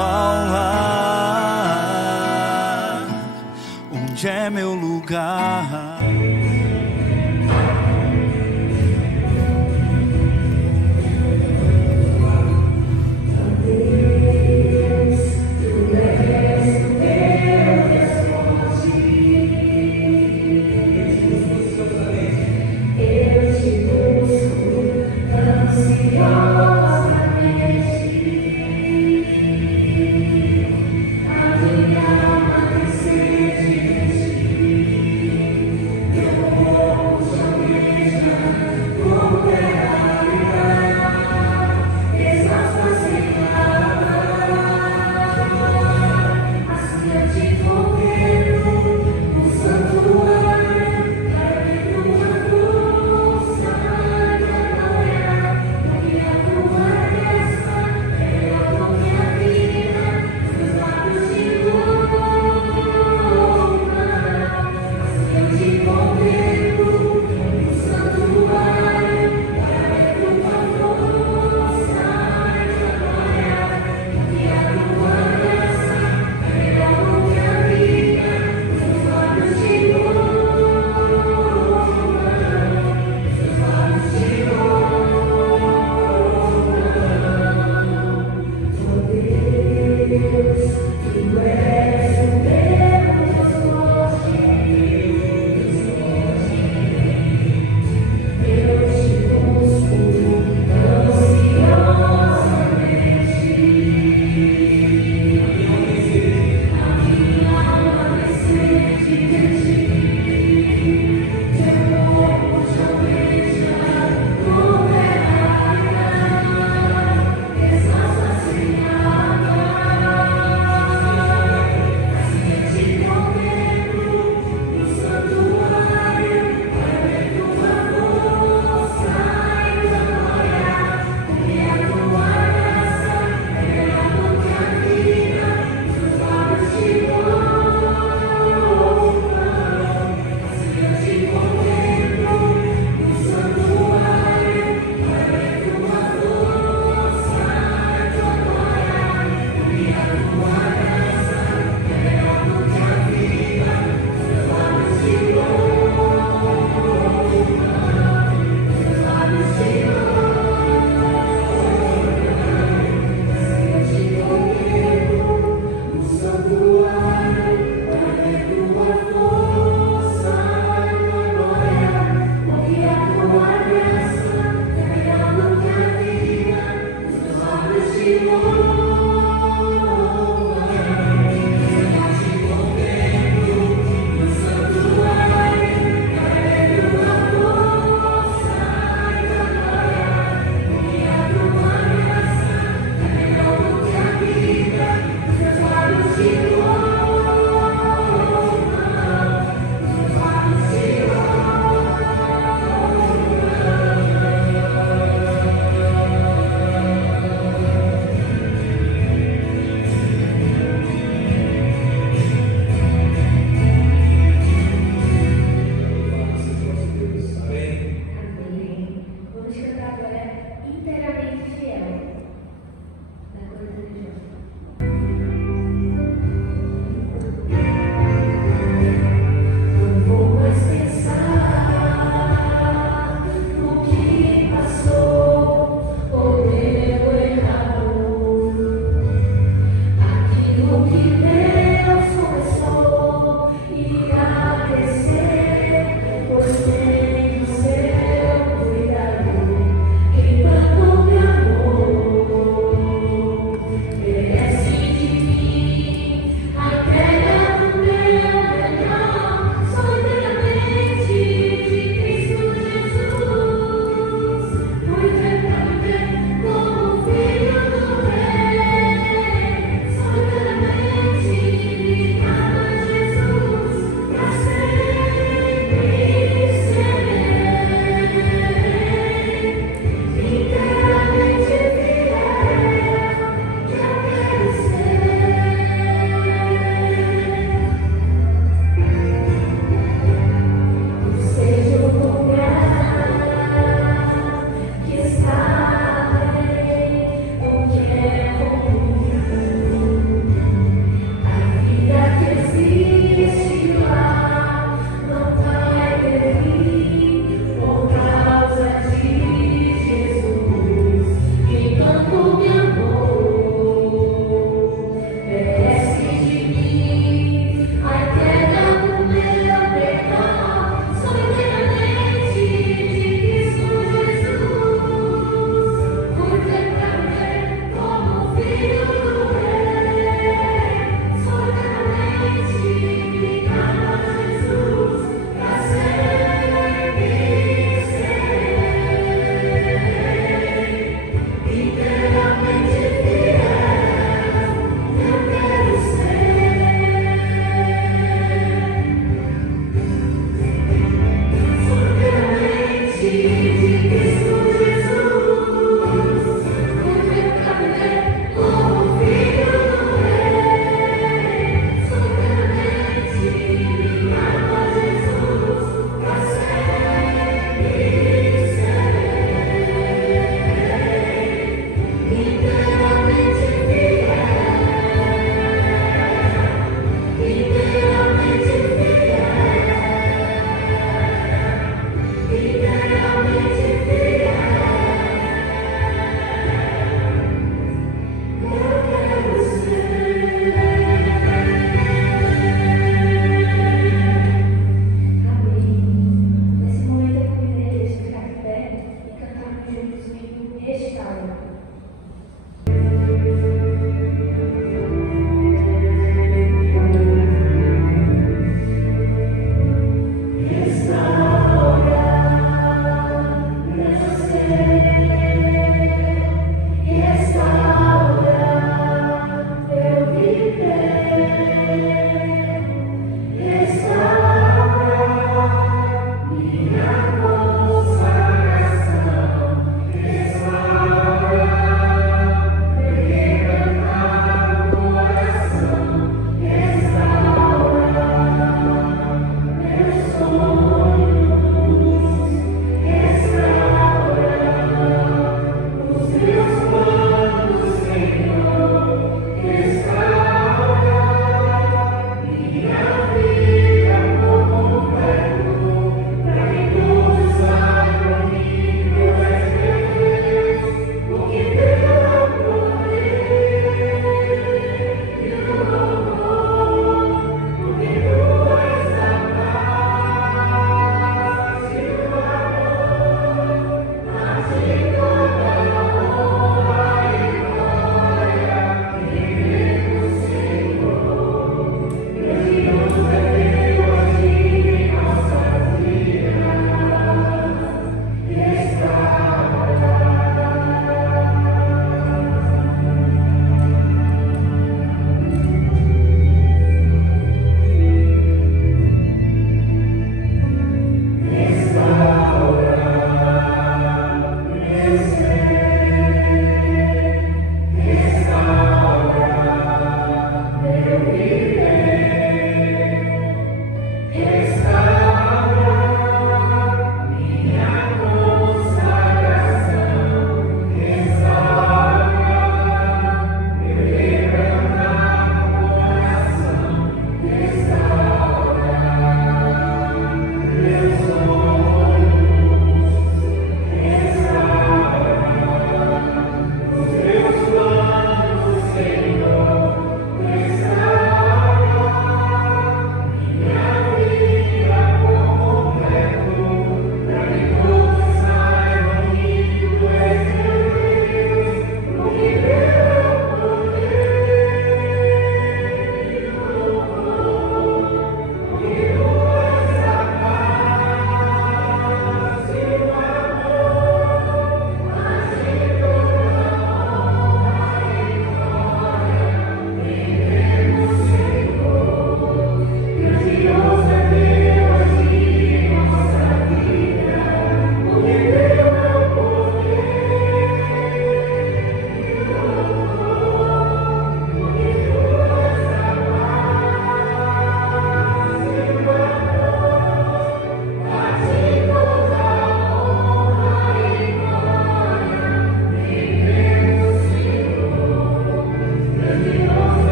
ao lar, onde é meu lugar.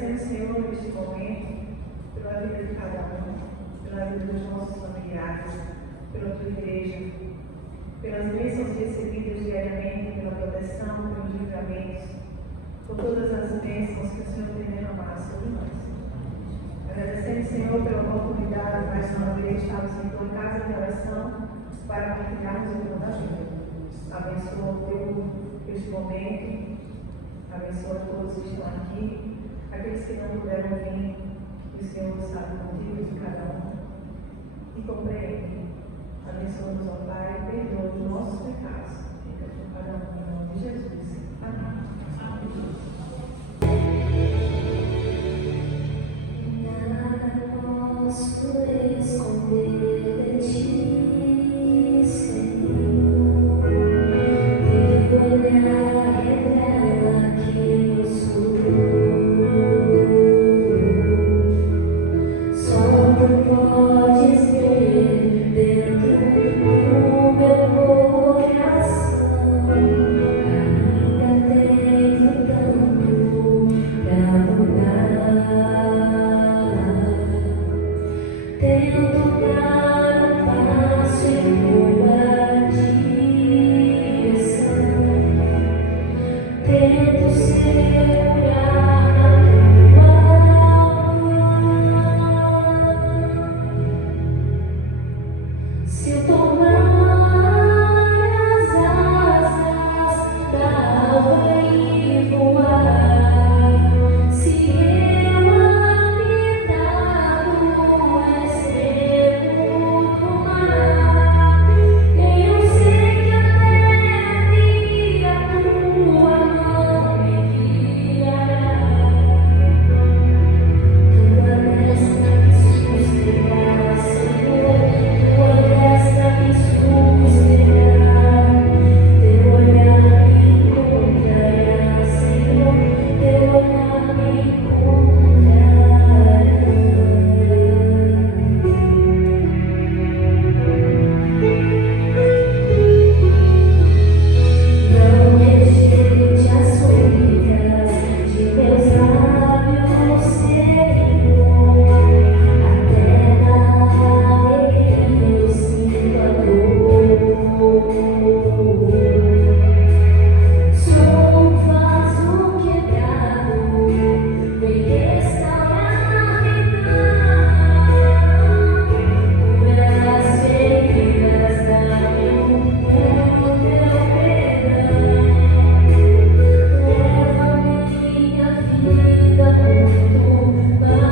Agradecendo, Senhor, neste momento, pela vida de cada um, pela vida dos nossos familiares, pela tua igreja, pelas bênçãos recebidas diariamente, pela proteção, pelos livramentos, por todas as bênçãos que o Senhor tem derramado sobre nós. Agradecendo, Senhor, pela oportunidade, mais uma vez, estarmos em tua casa de oração para partilharmos o pão da vida. Abençoa este momento, abençoa todos que estão aqui, aqueles que não puderam vir, que o Senhor sabe o motivo de cada um e compreende. Abençoa-nos, ó Pai, perdoa os nossos pecados. Fica com cada um em nome de Jesus. Amém. Nada posso esconder de ti, Senhor. Teu olhar revela quem eu sou. Só tu podes ver dentro do meu coração. Ainda tenho tanto pra mudar. Tento dar um passo em tua direção. Tento segurar a tua mão. Se eu tomar as asas da alva e voar, se eu habitar no extremo do mar, eu sei que até ti a tua mão me guiará. Tua destra me susterá, Senhor, tua destra me susterá. Teu olhar me encontrará, Senhor, teu olhar me encontrará. Não rejeite as súplicas de meus lábios, Senhor, até na alegria eu sinto a dor. Sou um vaso quebrado, vem restaurar-me, cura as feridas, dá-me teu perdão. Leva minha vida muito mais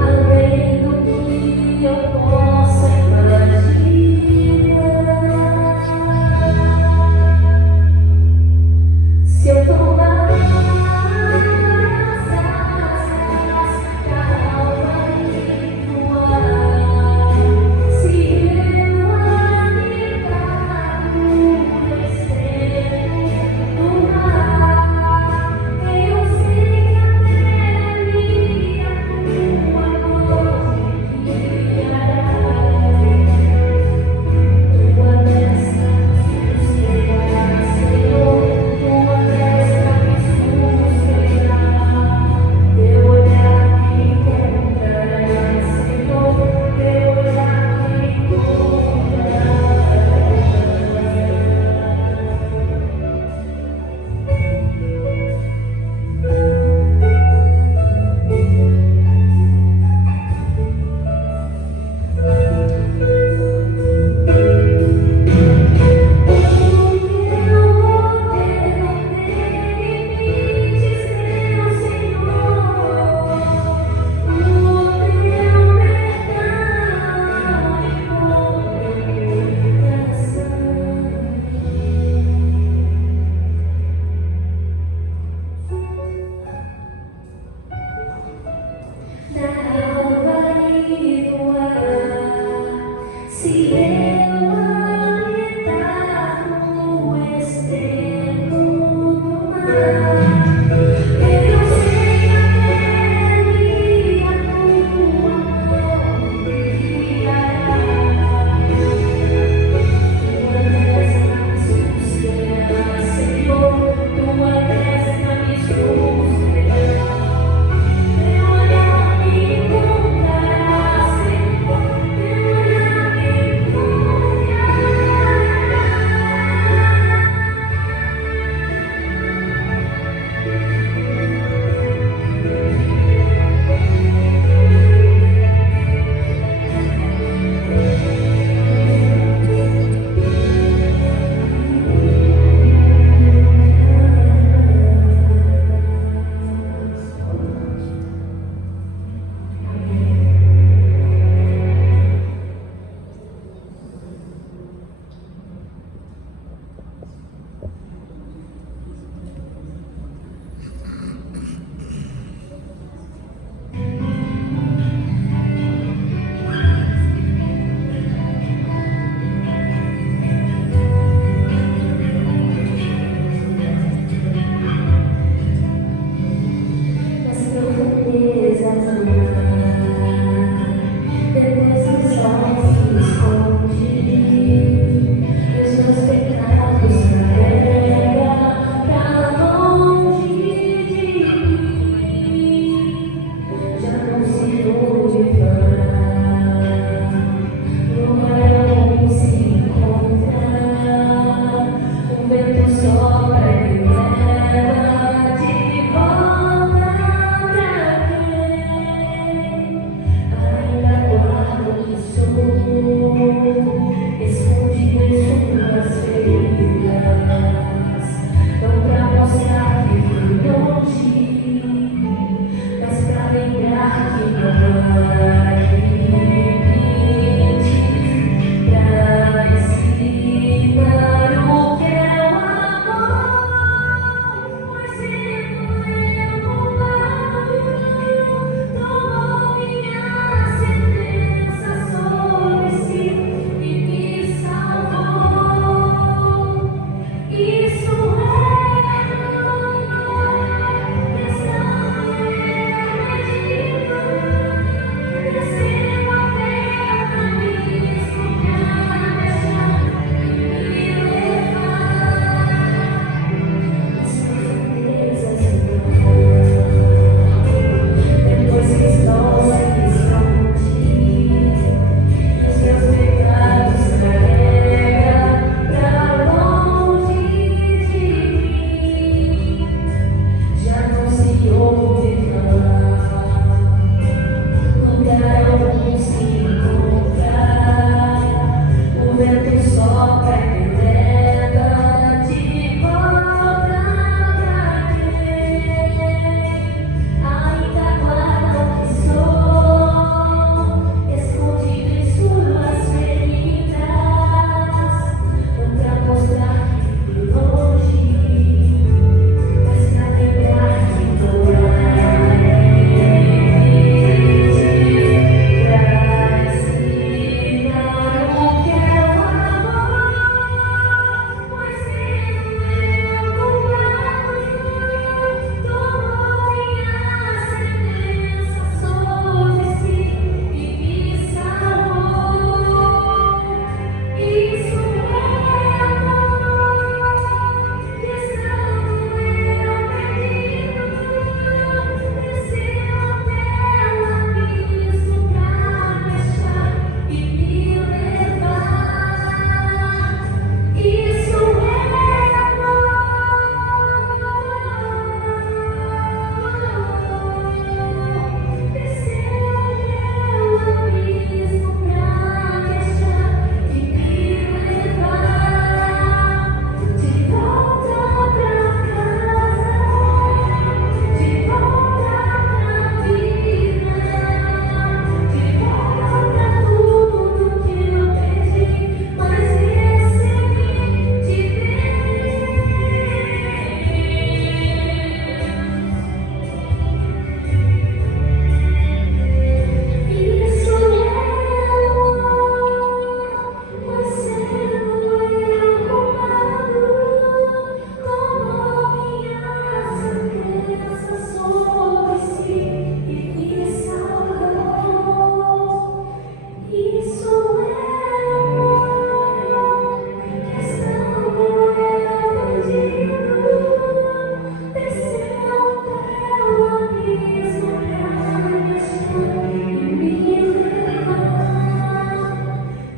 além do que eu possa imaginar. Se eu tomar as asas da alva e voar, se eu habitar no extremo do mar, eu sei que até ali a tua mão me guiará. Tua destra me susterá, Senhor, tua destra me susterá. Teu olhar me encontrará, Senhor, teu olhar me encontrará. Se eu habitar no extremo do mar, eu sei que até ali a tua mão me guiará. Tua destra me susterá, Senhor, tua destra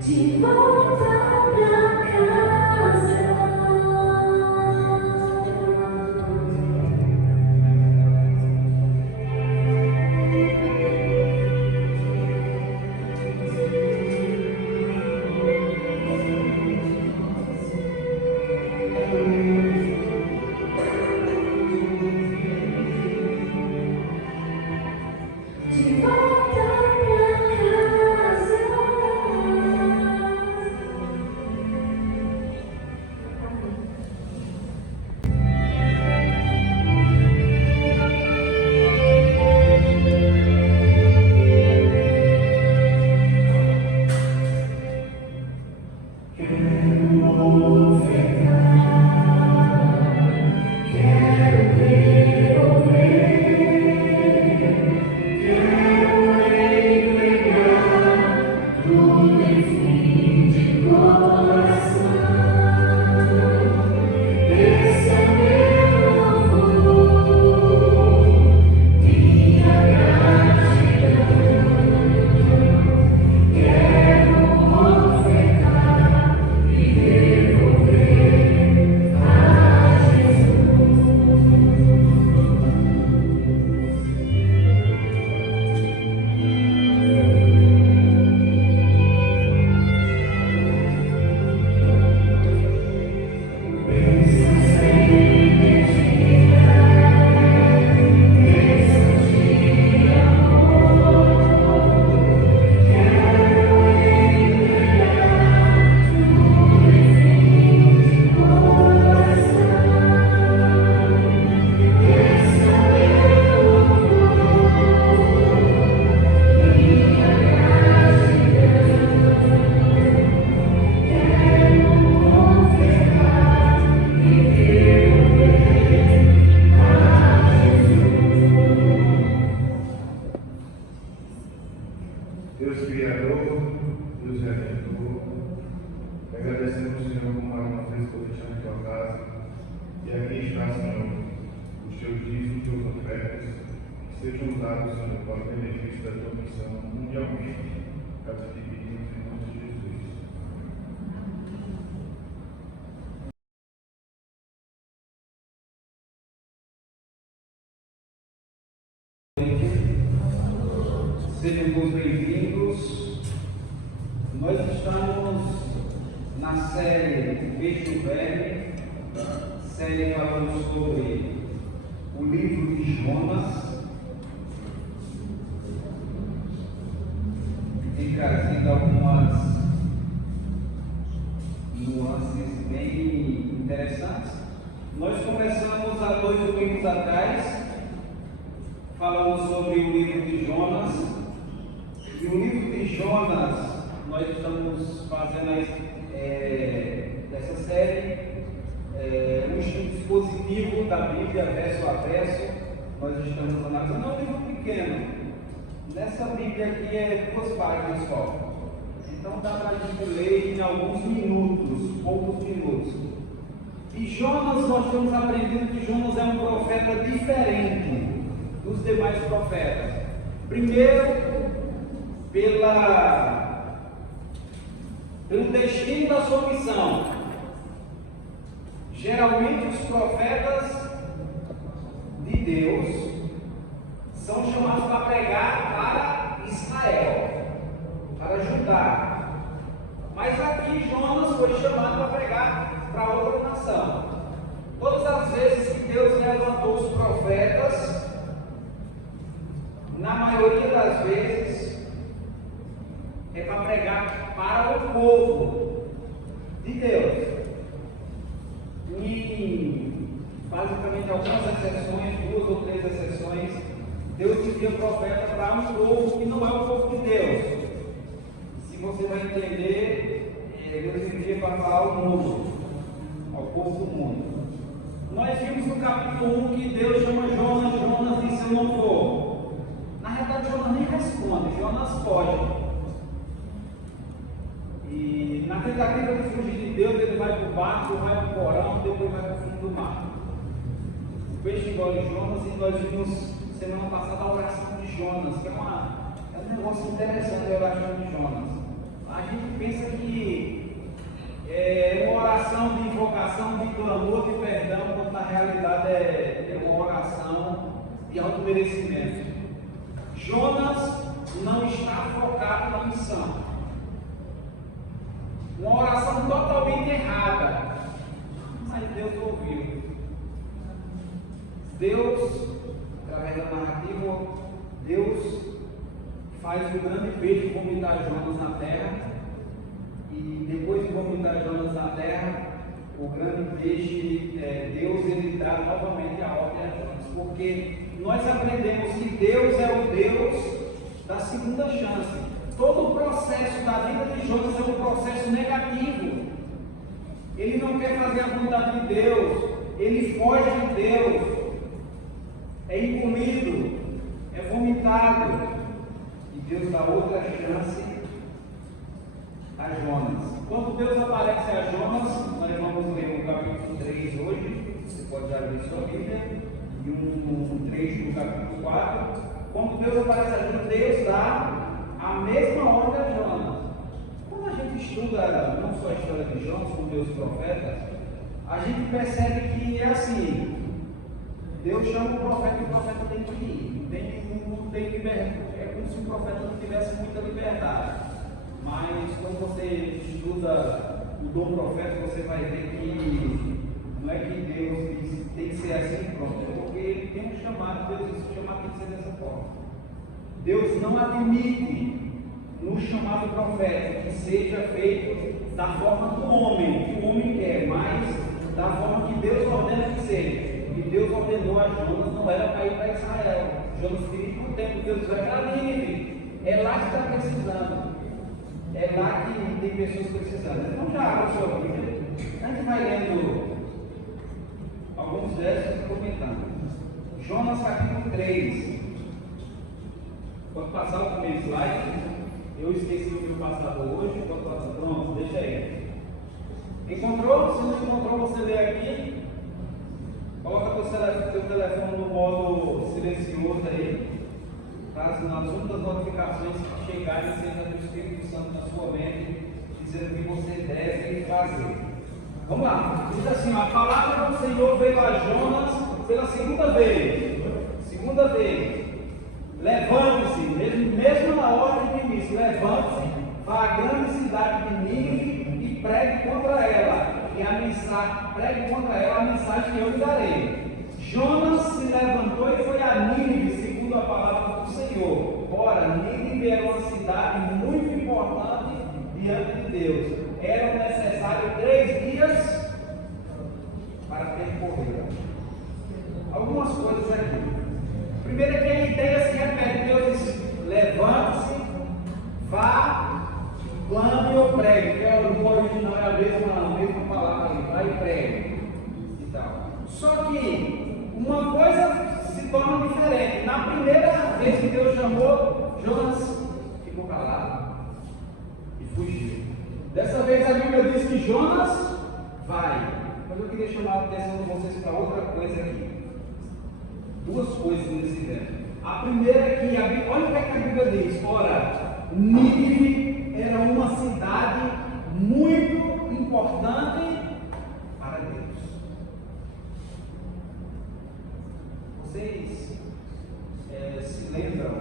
de volta pra casa. De volta pra casa. Deus Criador, Deus Redentor, agradecemos, Senhor, por mais uma vez por deixar em tua casa. E aqui está, Senhor, os teus dízimos, os teus ofertas, que sejam usados, Senhor, para o benefício da tua missão mundialmente. Cada te pedimos em nome de Jesus. Sejam todos bem-vindos. Nós estamos na série Peixe do Verme, série falando sobre o livro de Jonas. Tem trazido algumas nuances bem interessantes. Nós começamos há 2 domingos atrás falando sobre o livro de Jonas. E o livro de Jonas, nós estamos fazendo dessa série um estudo expositivo da Bíblia, verso a verso. Nós estamos analisando, é um livro pequeno. Nessa Bíblia aqui é 2 páginas só. Então dá para a gente ler em alguns minutos, poucos minutos. E Jonas, nós estamos aprendendo que Jonas é um profeta diferente dos demais profetas. Primeiro, pelo destino da sua missão. Geralmente os profetas de Deus são chamados para pregar para Israel, para Judá. Mas aqui Jonas foi chamado para pregar para outra nação. Todas as vezes que Deus levantou os profetas, na maioria das vezes, é para pregar para o povo de Deus. E basicamente algumas exceções, 2 ou 3 exceções, Deus envia profeta para um povo que não é o povo de Deus. Se você vai entender, Deus envia para falar ao mundo, ao povo do mundo. Nós vimos no capítulo 1 que Deus chama Jonas, Jonas disse: eu não vou. Na realidade, Jonas nem responde, Jonas foge. E na tentativa de fugir de Deus, ele vai para o barco, vai para o porão, depois vai para o fundo do mar. O peixe engole Jonas, e nós vimos semana passada a oração de Jonas, que é um negócio interessante, a oração de Jonas. a gente pensa que é uma oração de invocação, de clamor, de perdão, quando na realidade é uma oração de automerecimento. Jonas não está focado na missão. Uma oração totalmente errada. Mas Deus ouviu. Deus, através da narrativa, Deus faz o grande peixe vomitar Jonas na terra. E depois de vomitar Jonas na terra, o grande peixe, Deus, ele traz novamente a ordem a Jonas. Porque nós aprendemos que Deus é o Deus da segunda chance. Todo o processo da vida de Jonas é um processo negativo. Ele não quer fazer a vontade de Deus, ele foge de Deus, é engolido, é vomitado. E Deus dá outra chance a Jonas. Quando Deus aparece a Jonas, nós vamos ler o capítulo 3 hoje. Você pode já abrir sua Bíblia. E um trecho do capítulo 4. Quando Deus aparece a Jonas, Deus dá a mesma ordem a Jonas. Quando a gente estuda não só a história de Jonas, como Deus profetas, a gente percebe que é assim: Deus chama o profeta e o profeta tem que ir. Não tem liberdade. É como se o profeta não tivesse muita liberdade. Mas quando você estuda o dom profético, você vai ver que não é que Deus diz tem que ser assim pronto, é porque Ele tem um chamado, Deus disse que o chamado tem que ser dessa forma. Deus não admite no chamado profético que seja feito da forma do homem, que o homem quer, mas da forma que Deus ordena que seja. E Deus ordenou a Jonas, não era para ir para Israel. Jonas queria ir para o templo, Deus vai para Nínive. É lá que está precisando. É lá que tem pessoas precisando. Então já abra a sua Bíblia. A gente vai lendo alguns versos e comentando. Jonas capítulo 3. Pode passar o primeiro slide. Eu esqueci o meu passador hoje. Pode passar. Pronto, deixa aí. Encontrou? Se não encontrou, você lê aqui. Coloca o teu telefone no modo silencioso aí. Caso nas únicas notificações que chegarem seja do Espírito Santo na sua mente, dizendo que você deve fazer. Vamos lá. Diz assim: a palavra do Senhor veio a Jonas pela segunda vez. Segunda vez. Levante-se, mesmo na hora de início, levante-se, vá à grande cidade de Nínive e pregue contra ela. Pregue contra ela a mensagem que eu lhe darei. Jonas se levantou e foi a Nínive, segundo a palavra do Senhor. Ora, Nínive era uma cidade muito importante diante de Deus. Eram necessários 3 dias para percorrer. Algumas coisas aqui. Primeiro é que a ideia se repete. Deus diz: levante-se, vá, clame ou pregue. Que no original é a mesma palavra ali, vai e pregue. E tal. Só que uma coisa se torna diferente. Na primeira vez que Deus chamou, Jonas ficou calado e fugiu. Dessa vez a Bíblia diz que Jonas vai. Mas eu queria chamar a atenção de vocês para outra coisa aqui. 2 coisas nesse verso. A primeira é que, olha o que a Bíblia diz. Ora, Nínive era uma cidade muito importante para Deus. Vocês se lembram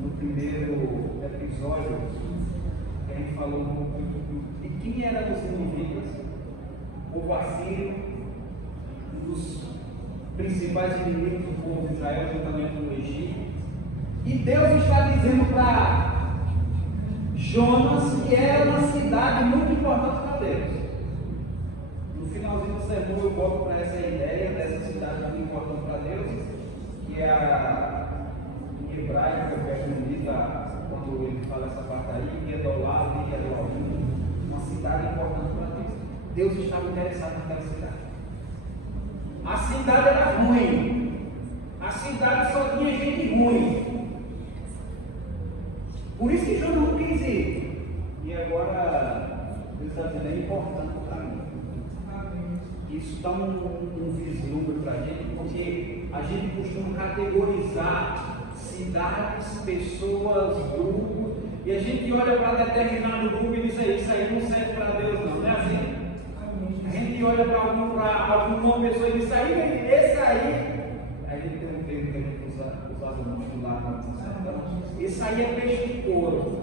no primeiro episódio que a gente falou de quem eram os ninivitas? O vazio, um dos principais inimigos do povo de Israel, juntamente com o Egito. E Deus está dizendo para Jonas que era uma cidade muito importante para Deus. No finalzinho do sermão eu volto para essa ideia dessa cidade muito importante para Deus, que é em hebraico, que é bonita quando ele fala essa parte aí, que é do lado e é do alto. Uma cidade importante para Deus. Deus estava interessado naquela cidade. A cidade era ruim. A cidade só tinha gente ruim. Por isso que Jonas não quis ir. E agora, Deus está dizendo, é importante para mim. Isso dá um vislumbre para a gente, porque a gente costuma categorizar cidades, pessoas, grupos e a gente olha para determinado grupo e diz: isso aí não serve para Deus, não é assim? A gente olha para alguma pessoa e diz: esse aí tem um termo que a gente usava muito lá na nossa. Esse aí é peixe de couro.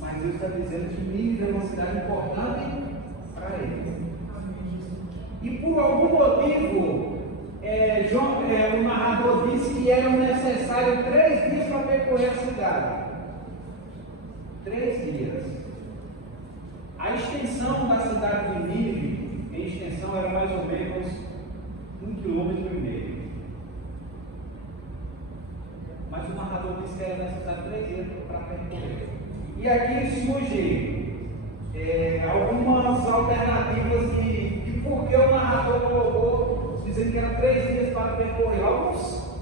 Mas Deus está dizendo que Nínive é uma cidade importante para ele. E por algum motivo, o narrador disse que eram necessários 3 dias para percorrer a cidade. 3 dias. A extensão da cidade de Nínive, em extensão, era mais ou menos 1,5 km. Mas o narrador disse que era necessário 3 dias para percorrer. E aqui surgem algumas alternativas de por que o narrador colocou, dizendo que era 3 dias para percorrer. Alguns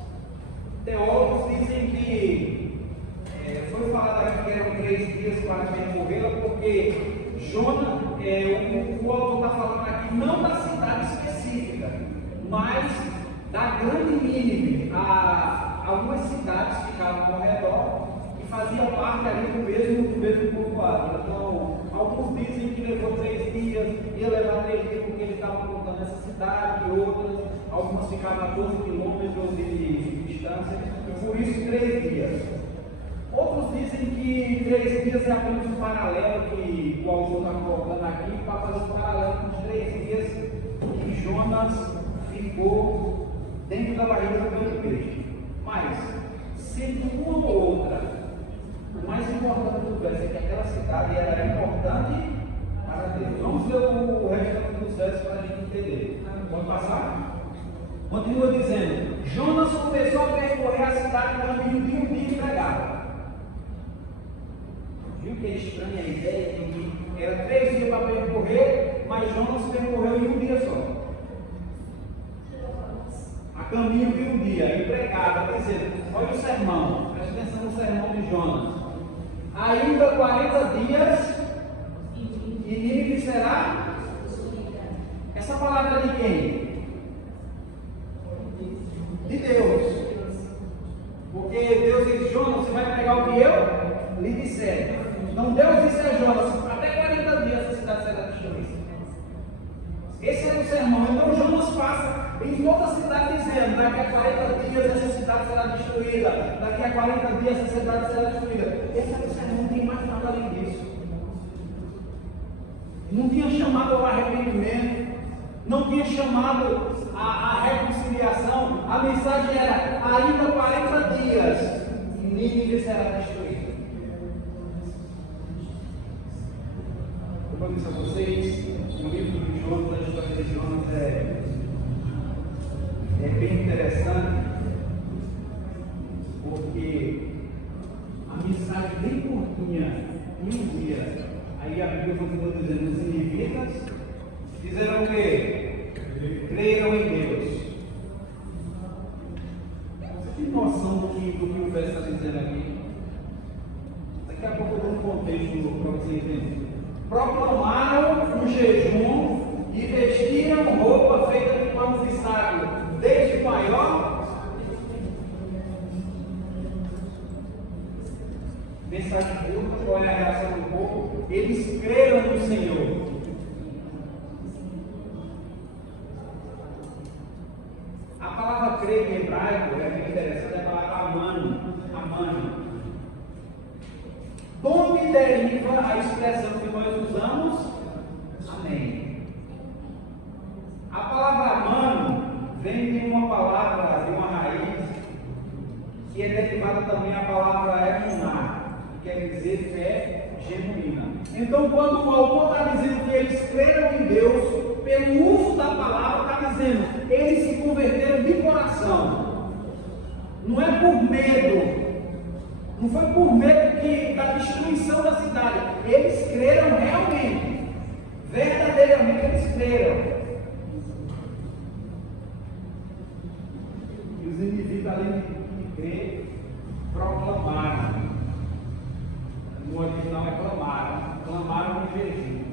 teólogos dizem que foi falado aqui que eram 3 dias para percorrê-la, porque Jonas, o autor está falando aqui não da cidade específica, mas da grande Nínive. Algumas cidades ficavam ao redor e fazia parte ali do mesmo povoado. Então, alguns dizem que levou 3 dias, ia levar 3 dias porque ele estava contando essa cidade, e outras, algumas ficavam a 12 quilômetros de distância, e por isso 3 dias. Outros dizem que 3 dias é apenas um paralelo que o autor está colocando aqui, para fazer um paralelo com os 3 dias que Jonas ficou dentro da barriga do grande peixe. Mas, sendo uma ou outra, o mais importante do verso é que aquela cidade era importante para Deus. Vamos ler o restante dos versos para a gente entender. Pode passar? Continua dizendo: Jonas começou a percorrer a cidade no caminho de um dia e pregava. Viu que é estranha a ideia de que era 3 dias para percorrer, mas Jonas percorreu em um dia só. A caminho de um dia, empregado, quer dizer, olha o sermão, presta atenção no sermão de Jonas. Ainda 40 dias e Nínive será? Essa palavra de quem? De Deus. Porque Deus diz: Jonas, você vai pregar o que eu lhe disser. Então Deus disse a Jonas: até 40 dias essa cidade será destruída. Esse era o sermão. Então Jonas passa em toda a cidade dizendo: daqui a 40 dias essa cidade será destruída, daqui a 40 dias essa cidade será destruída. Esse era o sermão, não tem mais nada além disso. Não tinha chamado ao arrependimento, não tinha chamado a reconciliação. A mensagem era: ainda 40 dias e Nínive será destruída. Como eu disse a vocês, o livro de Jonas, da história de Jonas, é bem interessante, porque a mensagem bem curtinha, em um dia, aí a Bíblia continua dizendo: os ninivitas fizeram o quê? Creram em Deus. Você tem noção do que o verso está dizendo aqui? Daqui a pouco eu dou um contexto para você entender. Proclamaram um jejum e vestiram roupa feita de panos de saco, desde o maior. Mensagem curta, qual é a reação do povo? Eles creram no Senhor. A palavra crer em hebraico é bem interessante, é a palavra amano. Donde deriva a expressão que nós usamos? Amém. A palavra amano vem de uma palavra, de uma raiz, que é derivada também a palavra emuná, que quer dizer fé genuína. Então, quando o autor está dizendo que eles creram em Deus, pelo uso da palavra, está dizendo, eles se converteram de coração. Não é por medo. Não foi por medo da destruição da cidade. Eles creram realmente. Verdadeiramente eles creram. E os indivíduos, além de crer, proclamaram. No original é clamaram. Clamaram no jejum.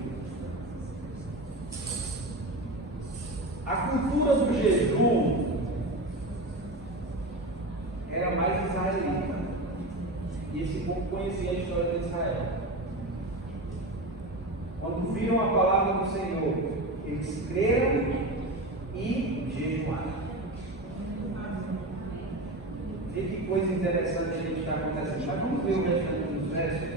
A cultura do jejum era mais conhecia a história de Israel. Quando viram a palavra do Senhor, eles creram e jejuaram. Vê que coisa interessante a gente está acontecendo. Mas vamos ver o restante dos versos,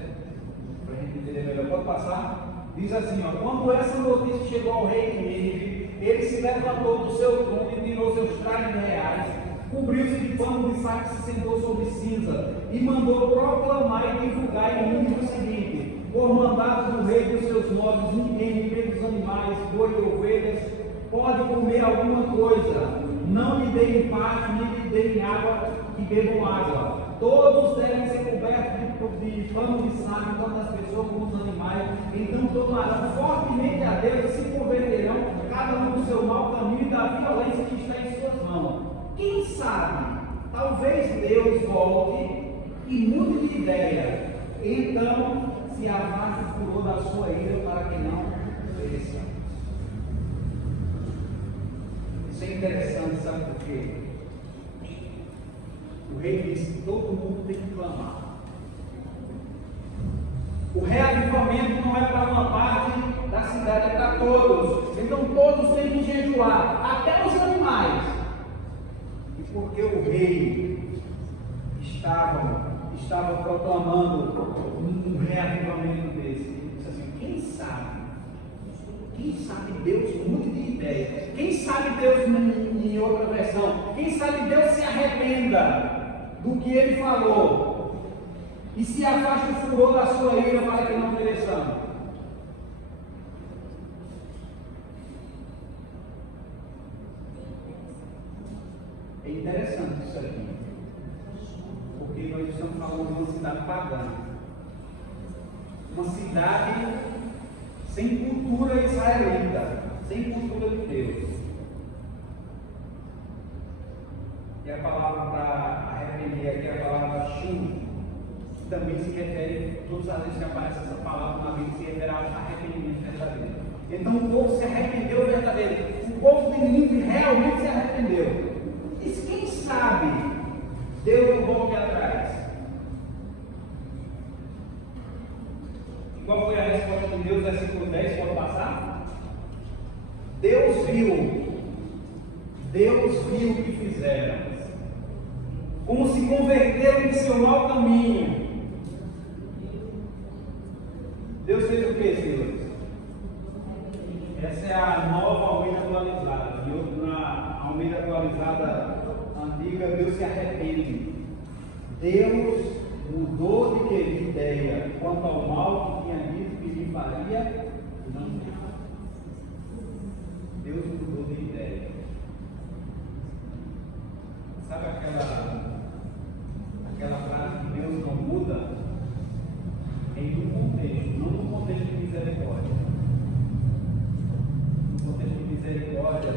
para a gente entender melhor. Pode passar? Diz assim, ó: quando essa notícia chegou ao rei de Nínive, ele se levantou do seu trono e tirou seus trajes reais, cobriu-se de pano de saco e se sentou sobre cinza, e mandou proclamar e divulgar em Nínive o seguinte: por mandado do rei dos seus nobres, ninguém, de meio dos animais, boi e ovelhas, pode comer alguma coisa. Não lhe deem pasto, nem lhe deem água, que bebam água. Todos devem ser cobertos de pano de saco, tanto as pessoas como os animais. Então tomarão fortemente a Deus e se converterão, cada um do seu mau caminho e da violência que está em suas mãos. Quem sabe, talvez Deus volte e mude de ideia. Então se afaste o furor da sua ira, para que não pereça. Isso é interessante, sabe por quê? O rei disse que todo mundo tem que clamar. O reavivamento não é para uma parte da cidade, é para todos. Então todos têm que jejuar, até os animais. E porque o rei estava proclamando um reavivamento desse, ele disse assim: quem sabe Deus mude de ideia? Quem sabe Deus, em outra versão, quem sabe Deus se arrependa do que ele falou e se afaste o furor da sua ira, para que não pereçamos. É interessante isso aqui, porque nós estamos falando de uma cidade pagã, uma cidade sem cultura israelita, sem cultura de Deus. E a palavra para arrepender aqui é a palavra shuv, que também se refere, todas as vezes que aparece essa palavra na Bíblia, se refere ao arrependimento verdadeiro. Então o povo se arrependeu verdadeiro. O povo de Nínive realmente se arrependeu. E quem sabe Deus não volte atrás? Qual foi a resposta de Deus? Versículo 10, pode passar? Deus viu o que fizeram, como se converteram em seu mau caminho. Deus fez o que, Silas? Essa é a nova Almeida atualizada. Na Almeida atualizada antiga, Deus se arrepende. Deus mudou de ideia quanto ao mal que tinha dito que lhe faria, não fez. Deus mudou de ideia. Sabe aquela frase que Deus não muda? Em um contexto, não no contexto de misericórdia. No contexto de misericórdia,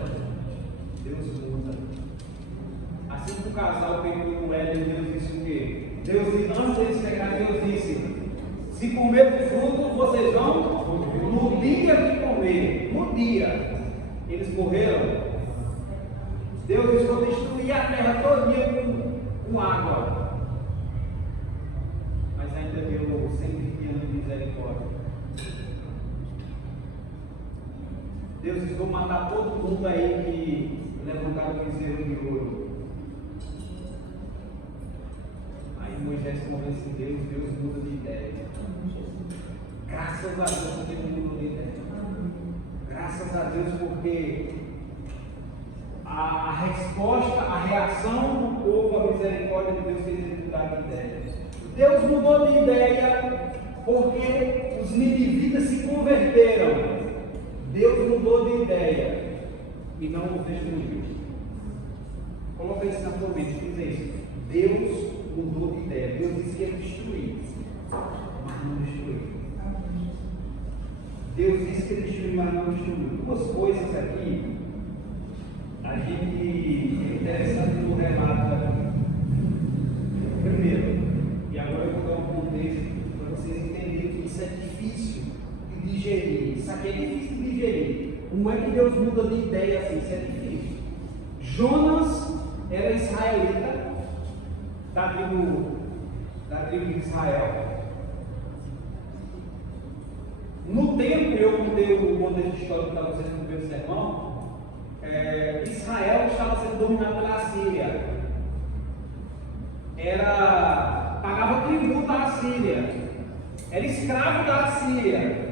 Deus muda. Assim que o casal pegou o Éden, Deus disse o quê? Deus disse, antes deles pegar, Deus disse: se comer do fruto, vocês vão no dia de comer. No dia. Eles morreram. Deus disse: vou destruir a terra todinha com água. Mas ainda deu 120 anos de misericórdia. Deus disse: vou matar todo mundo aí que levantaram o bezerro de ouro. Moisés convence Deus, Deus muda de ideia. Graças a Deus porque ele mudou de ideia. Graças a Deus porque a resposta, a reação do povo à misericórdia de Deus fez ele mudar de ideia. Deus mudou de ideia porque os ninivitas se converteram. Deus mudou de ideia e não os destruiu. Coloca isso na tua mente, diz isso. Deus mudou de ideia. Deus disse que ia destruir, mas não destruiu. Deus disse que ia destruir, mas não destruiu. Duas coisas aqui, a gente é interessante no relato aqui. Primeiro, e agora eu vou dar um contexto para vocês entenderem que isso é difícil de digerir. Isso aqui é difícil de digerir. Como é que Deus muda de ideia assim? Isso é difícil. Jonas era israelita. Está aqui da tribo de Israel. No tempo, eu contei o contexto histórico para vocês no primeiro sermão, Israel estava sendo dominado pela Assíria. Pagava tributo à Assíria. Era escravo da Assíria.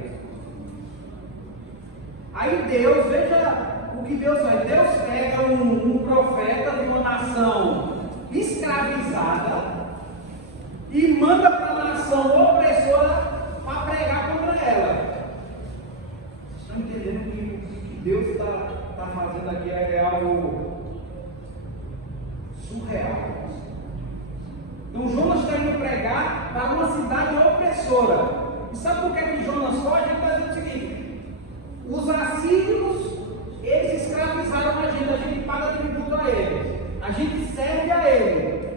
Aí Deus, veja o que Deus faz. Deus pega um profeta de uma nação escravizada e manda para a nação opressora para pregar contra ela. Vocês estão entendendo que o que Deus está fazendo aqui é algo surreal. Então Jonas está indo pregar para uma cidade opressora. E sabe por que Jonas foge? Ele está dizendo o seguinte: os assírios, eles escravizaram a gente paga tributo a eles, a gente serve a eles.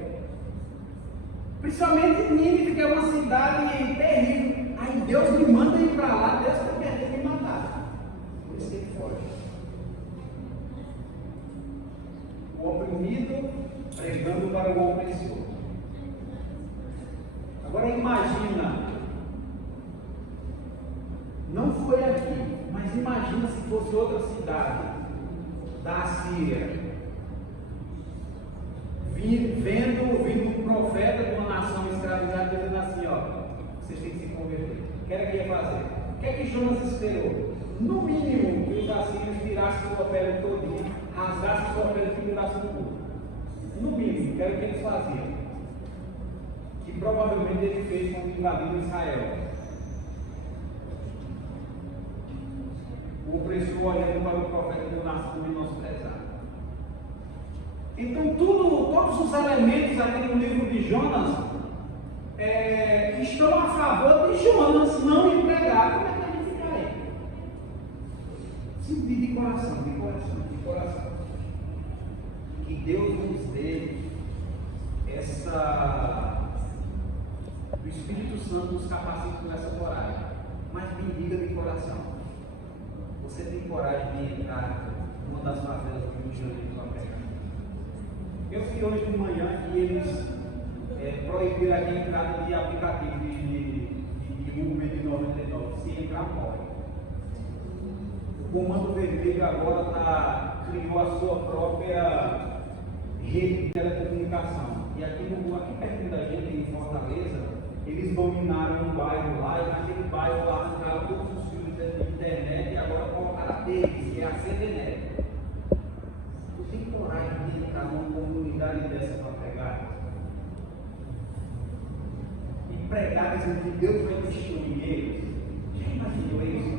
Principalmente Nínive, que é uma cidade terrível. Aí Deus me manda ir para lá, Deus está querendo me matar. Por isso que ele foge. O oprimido pregando para o opressor. Agora imagina, não foi aqui, mas imagina se fosse outra cidade da Assíria, ouvindo um profeta de uma nação escravizada dizendo assim: ó, vocês têm que se converter. O que era que ia fazer? O que é que Jonas esperou? No mínimo, que os assírios tirassem sua pele todinha, rasgassem sua pele e tirassem no mundo. No mínimo, que era o que eles faziam. Que provavelmente ele fez quando invadiu Israel. O opressor olhando para o profeta do nação menosprezado. Então, todos os elementos aqui no livro de Jonas estão a favor de Jonas não ir pregar. Como é que a gente fica aí? Sim, de coração. Que Deus nos dê o Espírito Santo nos capacita com essa coragem, mas me diga de coração: você tem coragem de entrar numa das favelas do Rio de Janeiro para pregar? Eu vi hoje de manhã que eles proibiram aqui a entrada de aplicativo de Uber de 99, se entrar morre. O Comando Vermelho agora criou a sua própria rede de telecomunicação. E aqui perto da gente, em Fortaleza, eles dominaram um bairro lá, e naquele bairro lá arrancaram todos os fios de internet e agora colocaram a deles, que é a CDNet. Tu tem coragem de entrar numa comunidade dessa para pregar? E pregar dizendo que Deus vai destruir eles? Já imaginou isso?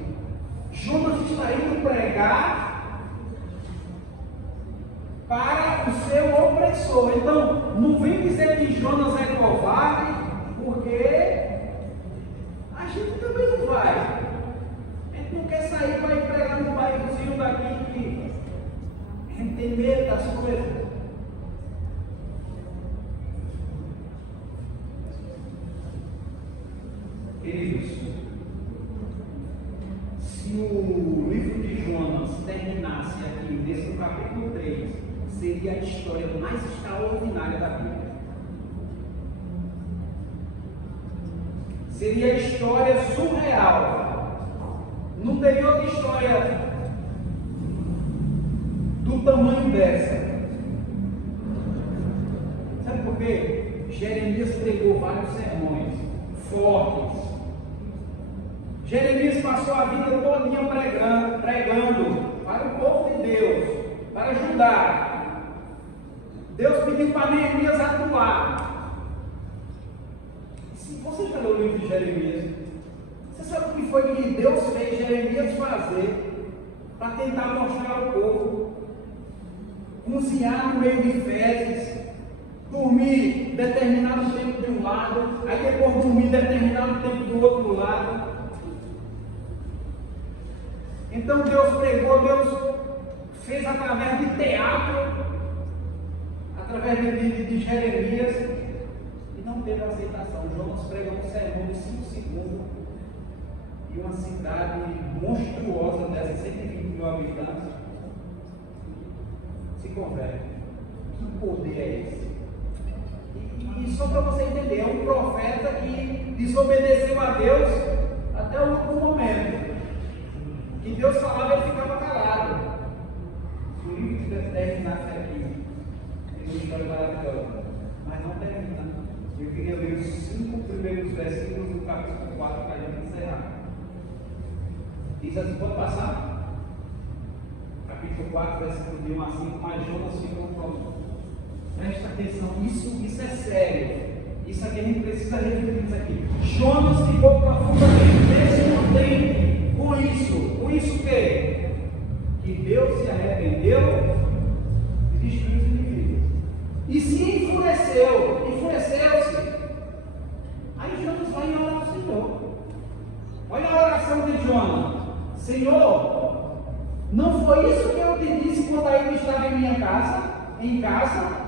Jonas está indo pregar para o seu opressor. Então, não vem dizer que Jonas é covarde, porque a gente também não vai. A gente não quer sair para ir pregar no bairrozinho daqui que a gente tem medo das coisas. Queridos, se o livro de Jonas terminasse aqui, nesse capítulo 3, seria a história mais extraordinária da Bíblia. Seria a história surreal. Não teria outra história do tamanho dessa. Sabe por quê? Jeremias pregou vários sermões fortes. Jeremias passou a vida toda pregando para o povo de Deus, para Judá. Deus pediu para Neemias atuar. Se você já leu o livro de Jeremias, você sabe o que foi que Deus fez Jeremias fazer para tentar mostrar ao povo? Cozinhar no meio de fezes, dormir determinado tempo de um lado, aí depois dormir determinado tempo do outro lado. Então Deus pregou, Deus fez através de teatro, através de Jeremias, e não teve aceitação. Jonas pregou um sermão de 5 segundos, e uma cidade monstruosa dessa, 120 mil habitantes, se converte. Que poder é esse? E só para você entender, é um profeta que desobedeceu a Deus até o último momento. Que Deus falava, ele ficava calado. O livro de 10 nasce aqui. Tem uma história maravilhosa. Mas não termina. Eu queria ler os 5 primeiros versículos do capítulo 4 para a gente encerrar. Diz assim, pode passar? Capítulo 4, versículo de 1 a 5, mas Jonas ficou pronto. Presta atenção, isso é sério. Isso aqui a gente precisa refletir isso aqui. Jonas ficou profundamente descontente com isso. Com isso o quê? Que Deus se arrependeu e destruiu os inimigos. E se enfureceu-se. Aí Jonas vai orar ao Senhor. Olha a oração de Jonas. Senhor, não foi isso que eu te disse quando ainda estava em casa?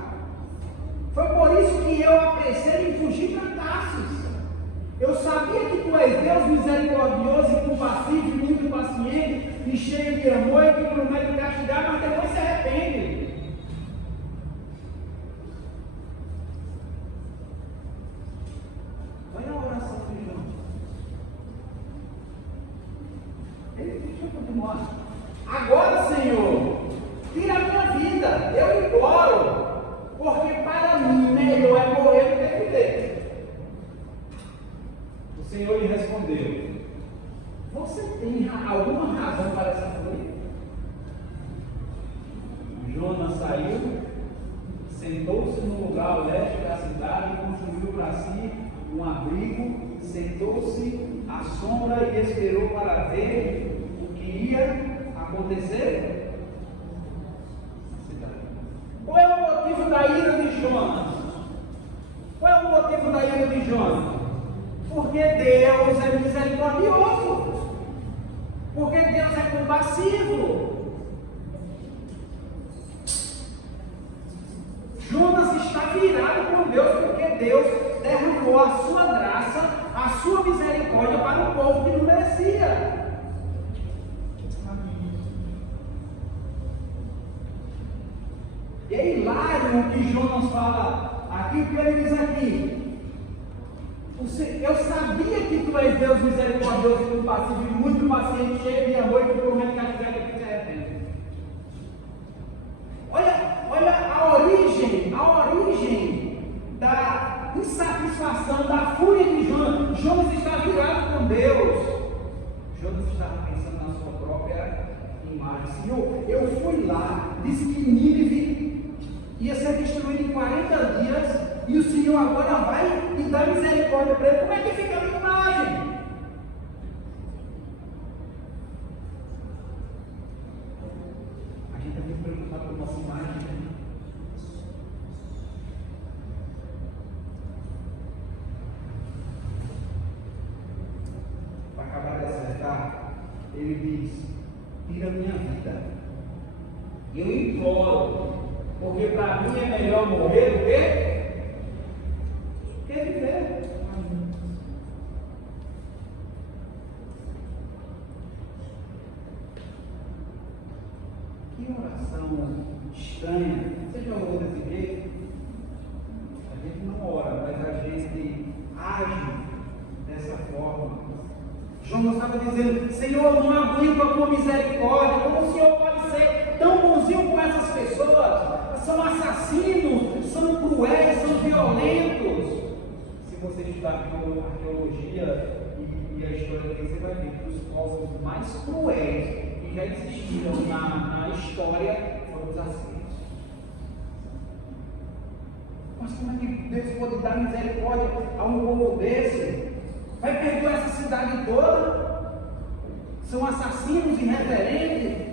Foi por isso que eu apressei em fugir para Tarsis. Eu sabia que tu és Deus misericordioso e compassivo e muito paciente e cheio de amor e que promete castigar, mas depois se arrepende. Olha a oração de Jonas. Deixa eu continuar. Agora, Senhor, tira a minha vida, eu imploro, porque para mim melhor é morrer do que viver. O Senhor lhe respondeu: você tem alguma razão para essa fúria? Jonas saiu, sentou-se no lugar ao leste da cidade, construiu para si um abrigo, sentou-se à sombra e esperou para ver o que ia acontecer. Qual é o motivo da ira de Jonas? Qual é o motivo da ira de Jonas? Porque Deus é misericordioso. Porque Deus é compassivo. Jonas está virado com Deus porque Deus derramou a sua graça, a sua misericórdia para um povo que não merecia. E é hilário o que Jonas fala aqui, o que ele diz aqui. Eu sabia que tu és Deus misericordioso e compassivo, e muito paciente, cheio de amor e que promete castigar quem se arrepende. Olha a origem da insatisfação, da fúria de Jonas. Jonas está virado com Deus. Jonas estava pensando na sua própria imagem. Senhor, eu fui lá, disse que Nínive ia ser destruído em 40 dias, e o Senhor agora vai e dá misericórdia para ele. Como é que fica a minha imagem? A gente está muito preocupado com a nossa imagem, né? Para acabar de acertar, ele diz: tira a minha vida. Eu imploro, porque para mim é melhor morrer do que viver. Que oração estranha. Você já orou desse jeito? A gente não ora, mas a gente age dessa forma. Jonas estava dizendo: Senhor, não aguento a tua misericórdia. Como o Senhor pode ser tão bonzinho com essas pessoas? São assassinos, são cruéis, são violentos. Se você estudar arqueologia e a história dele, você vai ver que os povos mais cruéis que já existiram na história foram os assírios. Mas como é que Deus pode dar misericórdia a um povo desse? Vai perdoar essa cidade toda? São assassinos irreverentes.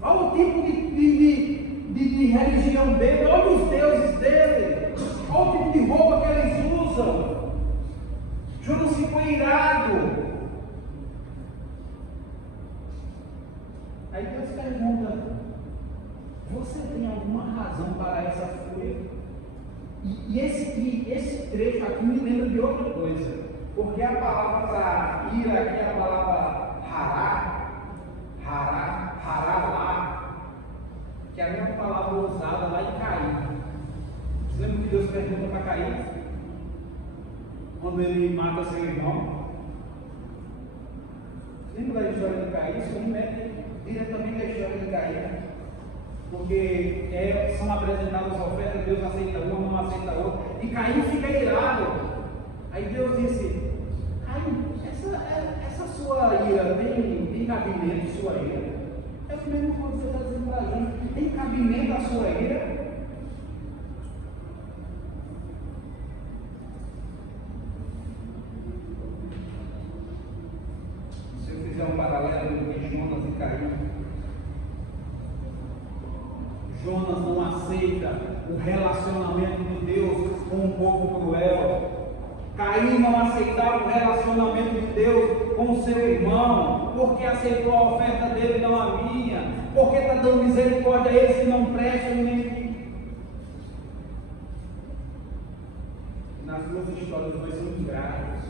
Olha o tipo de religião dele, olha os deuses dele, olha o tipo de roupa que eles usam. Jonas ficou irado. Aí Deus pergunta: você tem alguma razão para essa fúria? E esse trecho aqui me lembra de outra coisa. Porque a palavra para ira aqui é a palavra hará, que é a mesma palavra usada lá em Caim. Você lembra que Deus Deus pergunta para Caim, quando ele mata seu irmão. Lembra da história de Caim? Isso não é diretamente a história de Caim, porque são apresentadas as ofertas, Deus aceita uma, não aceita outra, e Caim fica irado. Aí Deus disse: Caim, essa sua ira tem cabimento, sua ira? É o mesmo que você está dizendo para a gente: tem cabimento a sua ira? Se eu fizer um paralelo entre Jonas e Caim, Jonas não aceita o relacionamento de Deus com um povo cruel. Caim não aceitava o relacionamento de Deus com o seu irmão, porque aceitou a oferta dele, não a minha, porque está dando misericórdia a eles que não prestam nem. Nas duas histórias nós somos gratos,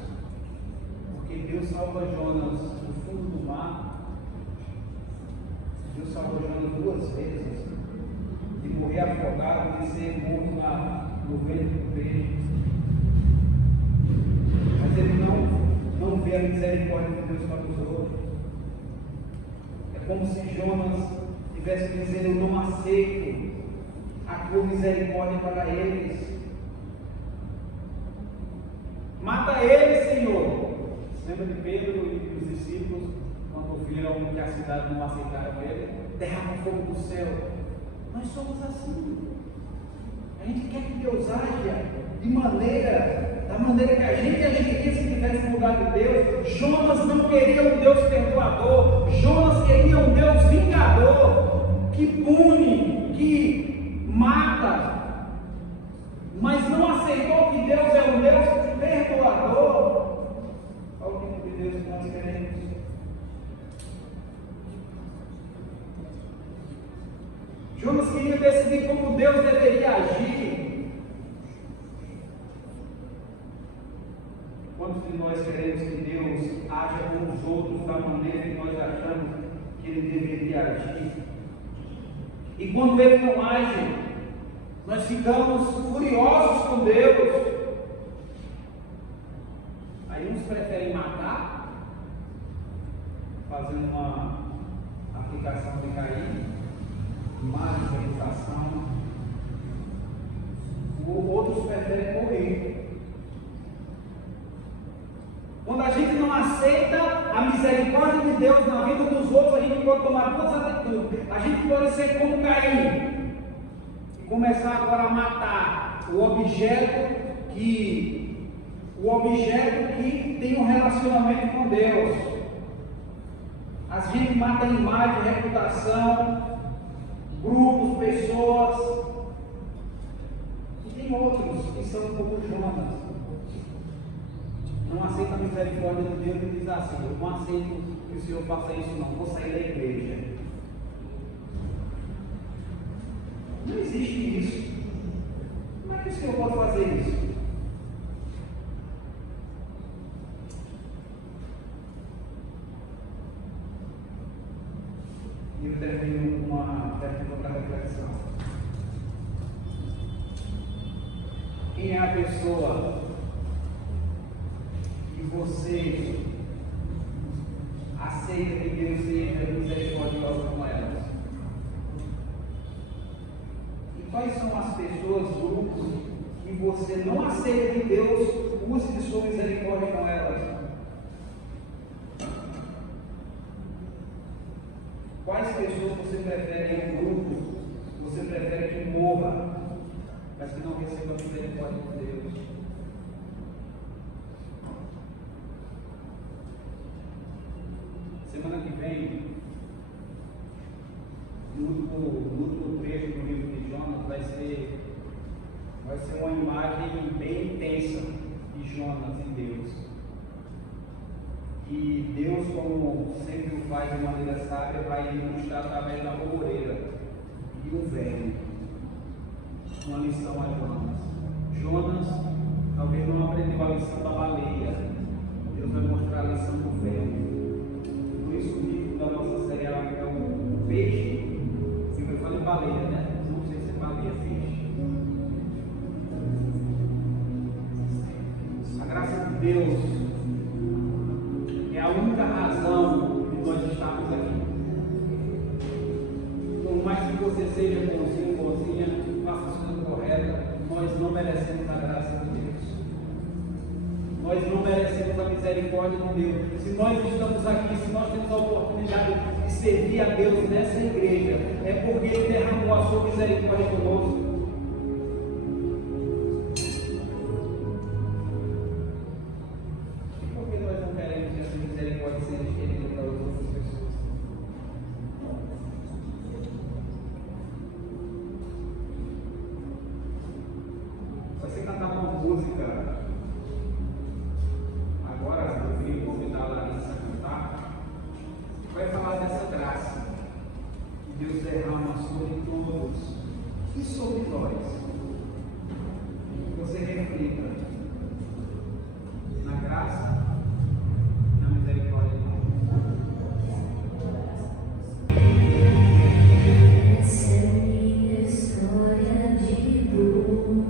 porque Deus salva Jonas do fundo do mar. Deus salva Jonas 2 vezes, de morrer afogado, de ser morto lá no ventre do peixe. Mas ele não vê a misericórdia de Deus para os outros. É como se Jonas estivesse dizendo: eu não aceito a tua misericórdia para eles. Mata eles, Senhor. Lembra de Pedro e os discípulos, quando viram que a cidade não aceitaram ele? Derrama fogo do céu. Nós somos assim. A gente quer que Deus haja da maneira que a gente agiria se estivesse no lugar de Deus. Jonas não queria um Deus perdoador. Jonas queria um Deus vingador, que pune, que mata, mas não aceitou que Deus é um Deus perdoador. Qual o tipo de Deus que nós queremos? Jonas queria decidir como Deus deveria agir. Quantos de nós queremos que Deus haja com os outros da maneira que nós achamos que Ele deveria agir? E quando Ele não age, nós ficamos furiosos com Deus. Aí uns preferem matar, fazendo uma aplicação de Caim, má reputação. Outros preferem morrer. Quando a gente não aceita a misericórdia de Deus na vida dos outros, a gente pode tomar duas atitudes. A gente pode ser como Caim e começar agora a matar o objeto que tem um relacionamento com Deus. A gente mata a imagem, a reputação, grupos, pessoas. E tem outros que são como Jonas. Não aceita a misericórdia de Deus e diz assim: eu não aceito que o Senhor faça isso, não, vou sair da igreja. Não existe isso. Como é que o Senhor pode fazer isso? E eu termino com uma pergunta para reflexão. Quem é a pessoa que você aceita que Deus seja misericordioso com elas? E quais são as pessoas, grupos, que você não aceita que Deus use de sua misericórdia com elas? Quais pessoas você prefere em um grupo, você prefere que morra, mas que não receba a misericórdia de Deus? Semana que vem, no último trecho do livro de Jonas, vai ser uma imagem bem intensa de Jonas e Deus. E Deus, como sempre o faz de maneira sábia, vai mostrar através da arvoreira e o vento uma lição a Jonas. Jonas talvez não aprendeu a lição da baleia. Deus vai mostrar a lição do vento. Por isso o título da nossa série é o peixe. Eu falei baleia, né? Não sei se é baleia, peixe. misericórdia de Deus. Se nós estamos aqui, se nós temos a oportunidade de servir a Deus nessa igreja, é porque Ele derramou a sua misericórdia conosco. E por que nós não queremos que essa misericórdia seja estendida para as outras pessoas? Se você cantar uma música, agora eu vim convidar a Larissa a cantar, vai falar dessa graça que Deus derrama sobre todos e sobre nós. Que você reflita na graça, na misericórdia de Deus. Essa é minha história de dor,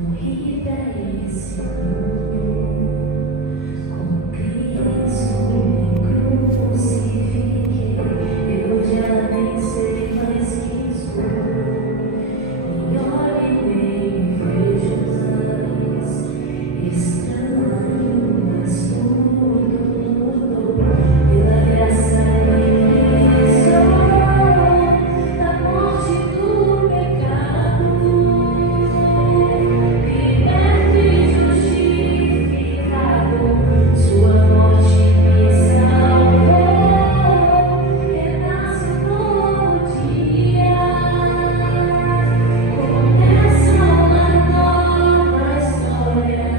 morri pra esse mundo. Com Cristo me crucifiquei, eu já nem sei mais quem sou. Me olho e me vejo os olhos, estranho, mas tudo mudou. Pela graça me sou da morte do pecado, liberto e justificado. Sua morte me salvou, renasce um novo dia, começa uma nova história.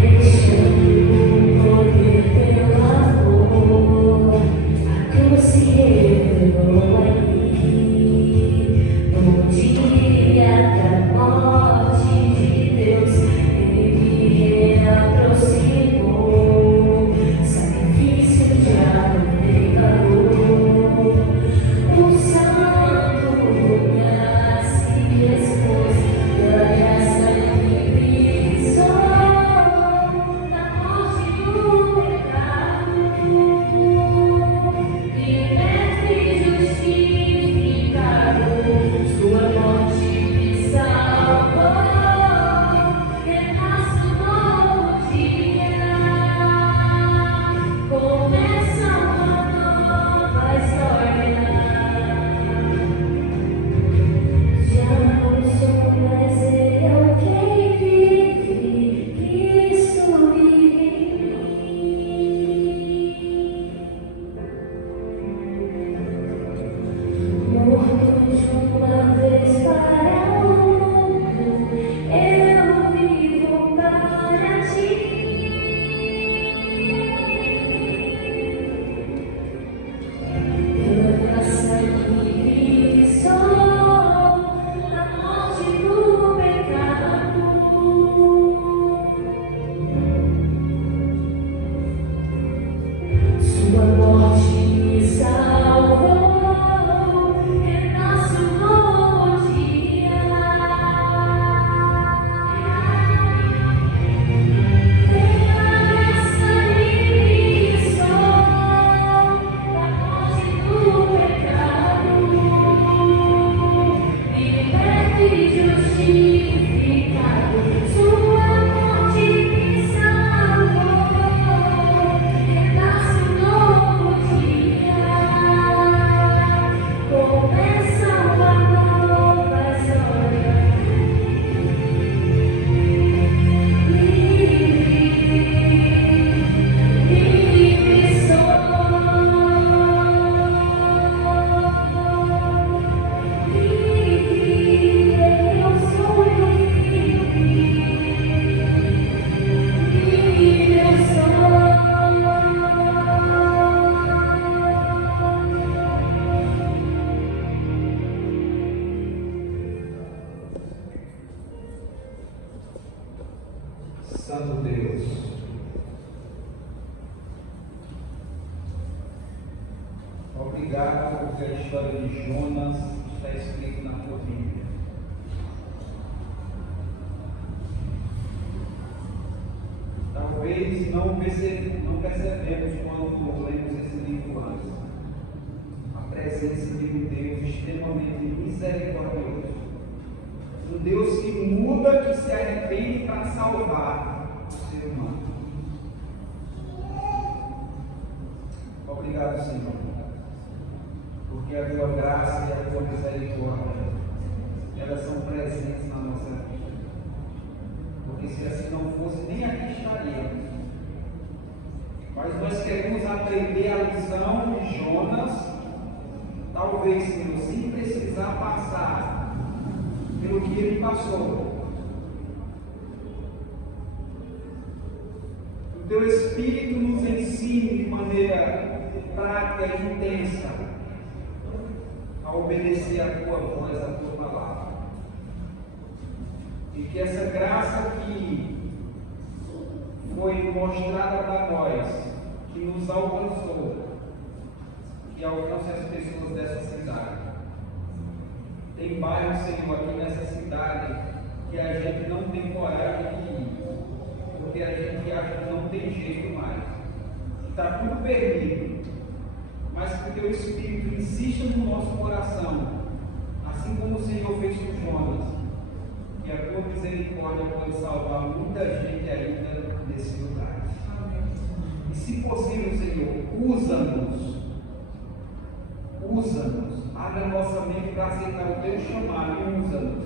Deixando correr pelo amor, a cruz se revelou ali. No dia da morte de Deus, Ele me reaproximou. Sacrifício de amor e valor, o santo lugar se expôs. Pela graça livre sou da morte do pecado, liberto e justificado. Sua morte me salvou, renasce um novo dia, começa uma nova história. Já não sou mais eu quem vive, Cristo vive em mim. Morto de uma vez para o mundo, eu vivo para ti. Pela graça livre sou da morte do pecado, sua morte me salvou, renasce um novo dia. Pela graça livre sou da morte do pecado, liberto e justificado. Sua morte me salvou, renasce um novo dia, começa uma nova história. Livre sou, livre eu sou. Santo Deus, obrigado porque a história de Jonas está escrita na tua Bíblia. Talvez Talvez não percebemos quando lemos esse livro antes. A presença de um Deus extremamente misericordioso. Um Deus que muda, que se arrepende para salvar o ser humano. Obrigado, Senhor, porque a tua graça e a tua misericórdia, elas são presentes na nossa vida. Porque se assim não fosse, nem aqui estaríamos. Mas nós queremos aprender a lição de Jonas, talvez, Senhor, sem precisar passar pelo que ele passou. O teu Espírito nos ensine de maneira prática e intensa a obedecer a tua voz, a tua palavra. E que essa graça que foi mostrada para nós, que nos alcançou, que alcance as pessoas dessa cidade. Tem bairros, Senhor, aqui nessa cidade que a gente não tem coragem de ir, porque a gente acha que não tem jeito mais. Está tudo perdido. Mas que o teu Espírito insista no nosso coração, assim como o Senhor fez com Jonas, que a tua misericórdia pode salvar muita gente ainda nesse lugar. E se possível, Senhor, usa-nos, abre a nossa mente para aceitar o teu chamado e usa-nos,